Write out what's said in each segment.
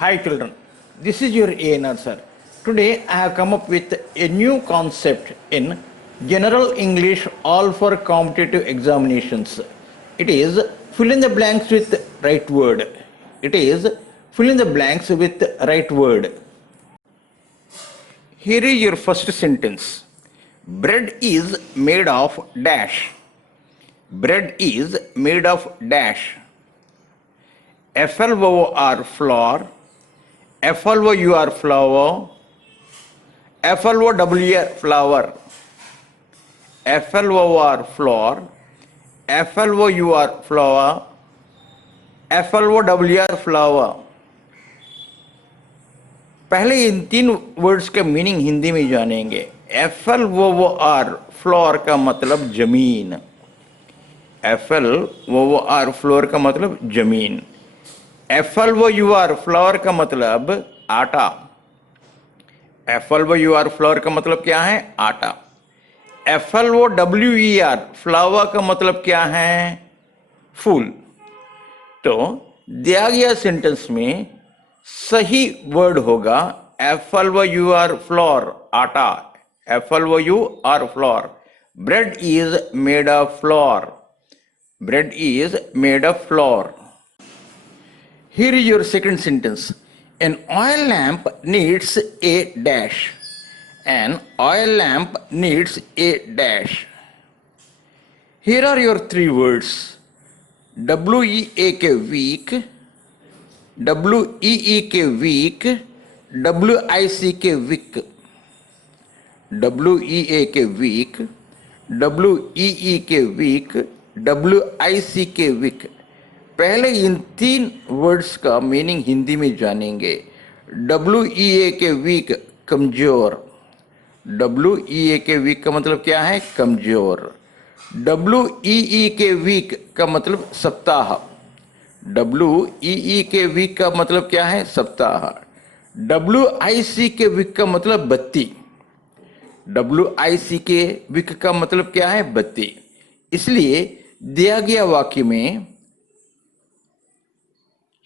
Hi children, this is your ANR sir. Today I have come up with a new concept in General English all for competitive examinations. It is fill in the blanks with right word. It is fill in the blanks with right word. Here is your first sentence. Bread is made of dash. Bread is made of dash. FLOR flour. FLOUR flower. FLOWR flower. FLOR floor. FLOUR flower. FLOWR flower. पहले इन तीन words का meaning Hindi में जानेंगे। FLOWR floor का मतलब जमीन। FLOWR floor का मतलब जमीन। FLOUR फ्लावर का मतलब आटा। FLOUR फ्लावर का मतलब क्या है? आटा। FLOWER फ्लावर का मतलब क्या है? फूल। तो दिया गया सेंटेंस में सही वर्ड होगा FLOUR फ्लोर, आटा। FLOUR floor. Bread is made of floor. Bread is made of floor. Here is your second sentence. An oil lamp needs a dash. An oil lamp needs a dash. Here are your three words. WEAK weak, WEEK weak, WICK wick. WEAK weak, WEEK weak, WICK wick. पहले इन तीन words का meaning Hindi में जानेंगे। WEAK week कमजोर। WEAK week का मतलब क्या है? कमजोर। WEEK वीक का मतलब सप्ताह। WEEK वीक का मतलब क्या है? सप्ताह। WICK वीक का मतलब बत्ती। WICK वीक का मतलब क्या है? बत्ती। इसलिए दिया गया वाक्य में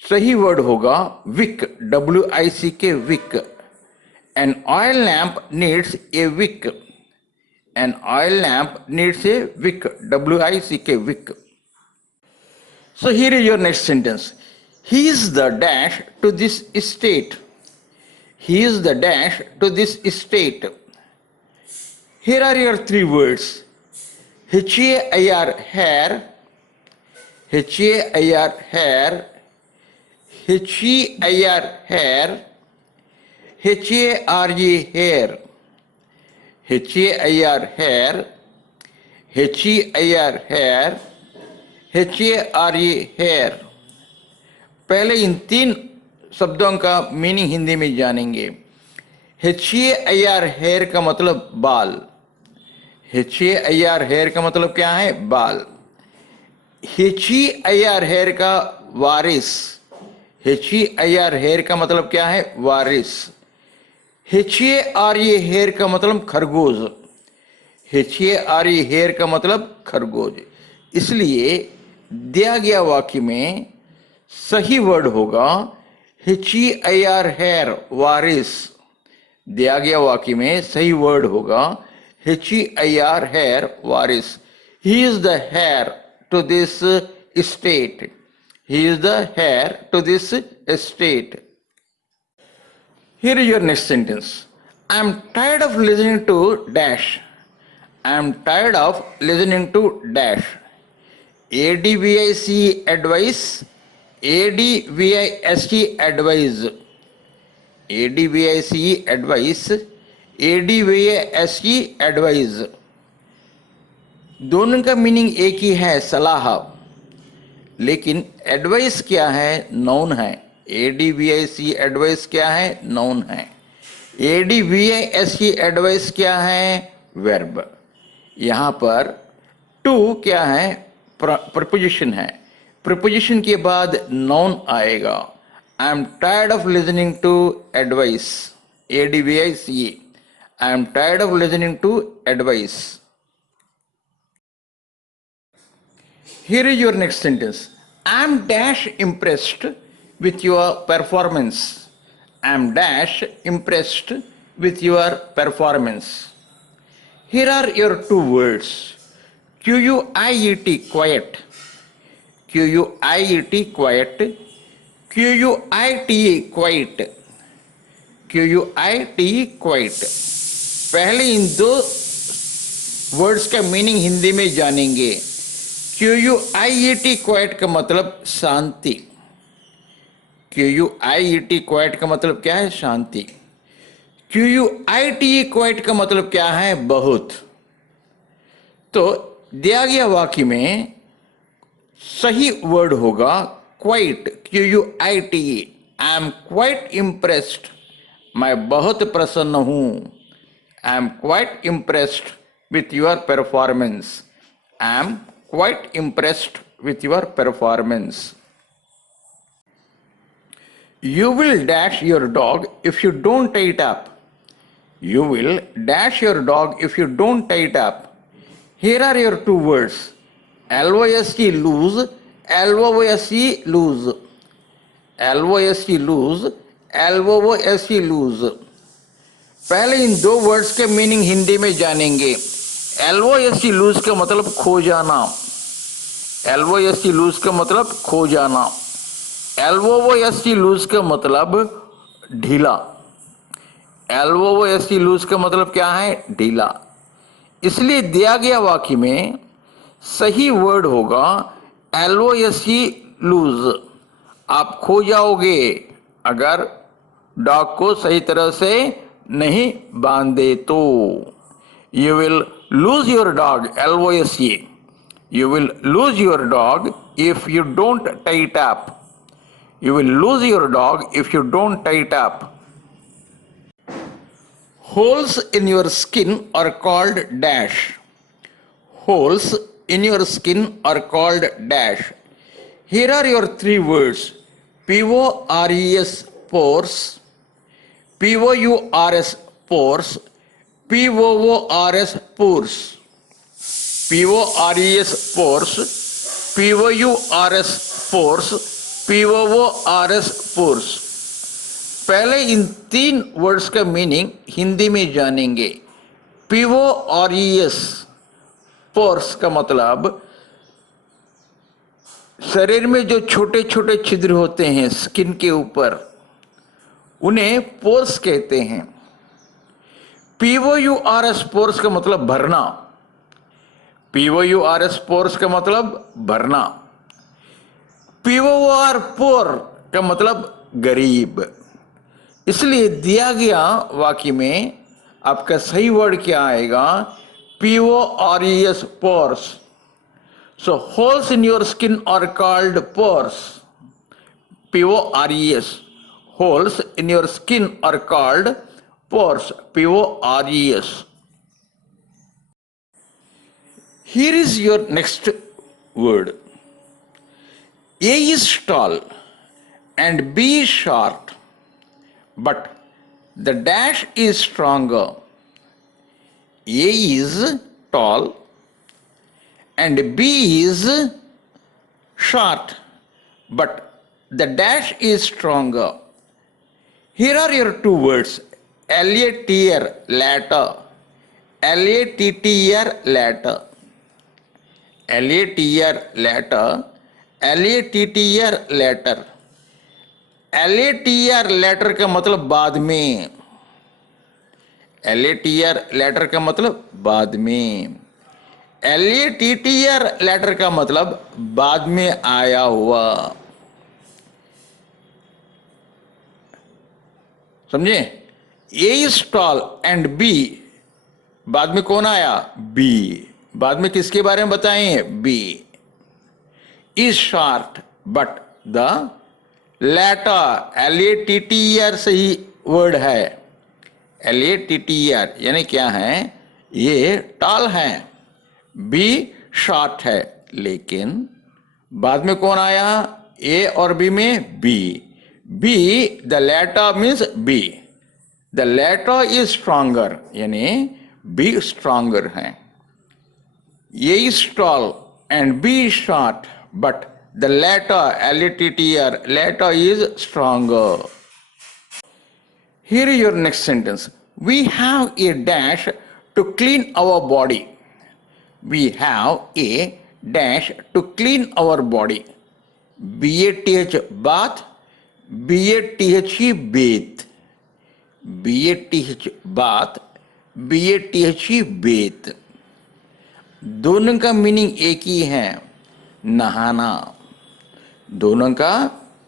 सही वर्ड होगा wick. WICK wick. An oil lamp needs a wick. An oil lamp needs a wick. WICK wick. So here is your next sentence. He is the dash to this estate. He is the dash to this estate. Here are your three words. HAIR hair. HAIR hair. HEIR hair. HARE hair. HAIR hair. HEIR hair. HARE hair. पहले इन तीन शब्दों का meaning Hindi में जानेंगे। HAIR hair का मतलब बाल। HAIR hair का मतलब क्या है? बाल। HEIR hair का वारिस। HEIR hair का मतलब क्या है? वारिस। HARE hair का मतलब खरगोश। HARE hair का मतलब खरगोश। इसलिए दिया गया वाक्य में सही वर्ड होगा HEIR hair वारिस। दिया गया वाक्य में सही वर्ड होगा HEIR hair Waris. He is the heir to this estate. He is the heir to this estate. Here is your next sentence. I am tired of listening to dash. I am tired of listening to dash. ADVIC advice. ADVIST advise. ADVIC advice. ADVIST advise. दोनों का meaning एक ही है, सलाह। लेकिन advice क्या है? Noun है। ADVIC advice क्या है? नाउन है। ADVIST एडवाइस क्या है? वर्ब। यहां पर टू क्या है? प्रपोजिशन है। प्रपोजिशन के बाद नाउन आएगा। I am tired of listening to advice. ADVIC। I am tired of listening to advice. Here is your next sentence. I am dash impressed with your performance. I am dash impressed with your performance. Here are your two words. Quiet, quiet. Quiet, quiet. Quite, quiet. Quit, quiet. पहले इन दो words का meaning Hindi में जानेंगे. Cute, quite का मतलब शांति. Cute, quite का मतलब क्या है? शांति. क्वाइट का मतलब क्या है? बहुत. तो दिया गया वाक्य में सही वर्ड होगा quite. Cute. I am quite impressed. मैं बहुत प्रसन्न हूं. I am quite impressed with your performance. I am quite impressed with your performance. You will dash your dog if you don't tie it up. You will dash your dog if you don't tie it up. Here are your two words. LOSE, lose. LOSE, lose. LOSE, lose. LOSE, lose. पहले इन दो words के meaning Hindi में जानेंगे. LOSE, lose का मतलब खो जाना. LOSE, lose का मतलब खो जाना. LOSE, lose का मतलब ढीला. LOSE, lose का मतलब क्या है? ढीला. इसलिए दिया गया वाक्य में सही वर्ड होगा LOSE, lose. आप खो जाओगे अगर डॉग को सही तरह से नहीं बांधे तो. You will lose your dog. LOSE. You will lose your dog if you don't tie it up. You will lose your dog if you don't tie it up. Holes in your skin are called dash. Holes in your skin are called dash. Here are your three words. PORES, pores. POURS, pores. POORS, pores. PORES, pores. POURS, pores. POORS, pores. पहले इन तीन words का meaning Hindi में जानेंगे. PORES, pores का मतलब शरीर में जो छोटे छोटे छिद्र होते हैं स्किन के ऊपर, उन्हें पोर्स कहते हैं. POURS, पोर्स का मतलब भरना. POURS, पोर्स का मतलब भरना. POR, पोर का मतलब गरीब. इसलिए दिया गया वाक्य में आपका सही वर्ड क्या आएगा? PORES, pores. So holes in your skin are called pores. PORES. Holes in your skin are called pores. PORES. Here is your next word. A is tall and B is short, but the dash is stronger. A is tall and B is short, but the dash is stronger. Here are your two words. LATR, latter. LATTR, latter. LATR, latter. LATTR, latter. LATR, latter का मतलब बाद में. LATR, latter का मतलब बाद में. LATTR, latter का मतलब बाद में आया हुआ. समझे? A is tall and B, बाद में कौन आया? B. बाद में किसके बारे में बताएं? B. Is short, but the latter, LATTR सही वर्ड है. LATTR यानी क्या है? ये टॉल है. B शॉर्ट है. लेकिन बाद में कौन आया? A और B में B. B, the latter means B. The latter is stronger यानी B stronger है. A is tall and B is short, but the latter, LATTR, latter is stronger. Here is your next sentence. We have a dash to clean our body. We have a dash to clean our body. BATH bath, BATHE bath. BATH bath, BATHE bath. दोनों का meaning एक ही है, नहाना। दोनों का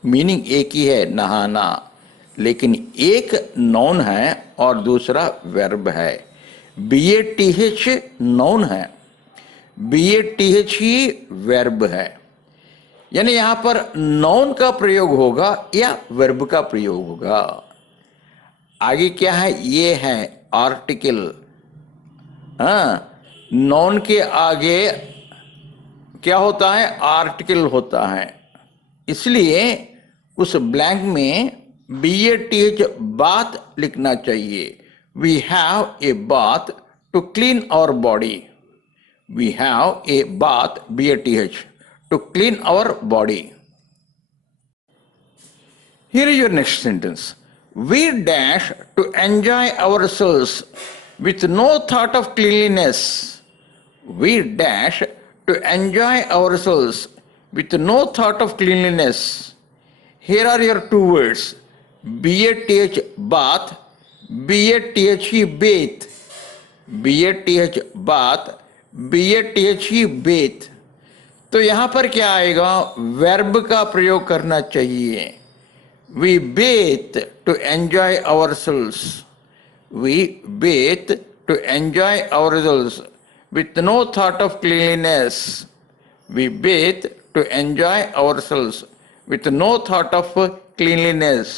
meaning एक ही है, नहाना, लेकिन एक नाउन है और दूसरा वर्ब है। BATH नाउन है, BATHE वर्ब है। यानी यहां पर नाउन का प्रयोग होगा या वर्ब का प्रयोग होगा। आगे क्या है? ये है आर्टिकल। नाउन के आगे क्या होता है? आर्टिकल होता है। इसलिए उस ब्लैंक में BATH बाथ लिखना चाहिए। We have a bath to clean our body. We have a bath, BATH, to clean our body. Here is your next sentence. We dash to enjoy ourselves with no thought of cleanliness. We dash to enjoy ourselves with no thought of cleanliness. Here are your two words. BATH bath, BATHE bath. BATH bath, BATHE bath. तो यहां पर क्या आएगा? Verb का प्रयोग करना चाहिए। We bathe to enjoy ourselves. We bathe to enjoy ourselves with no thought of cleanliness. We bathe to enjoy ourselves with no thought of cleanliness.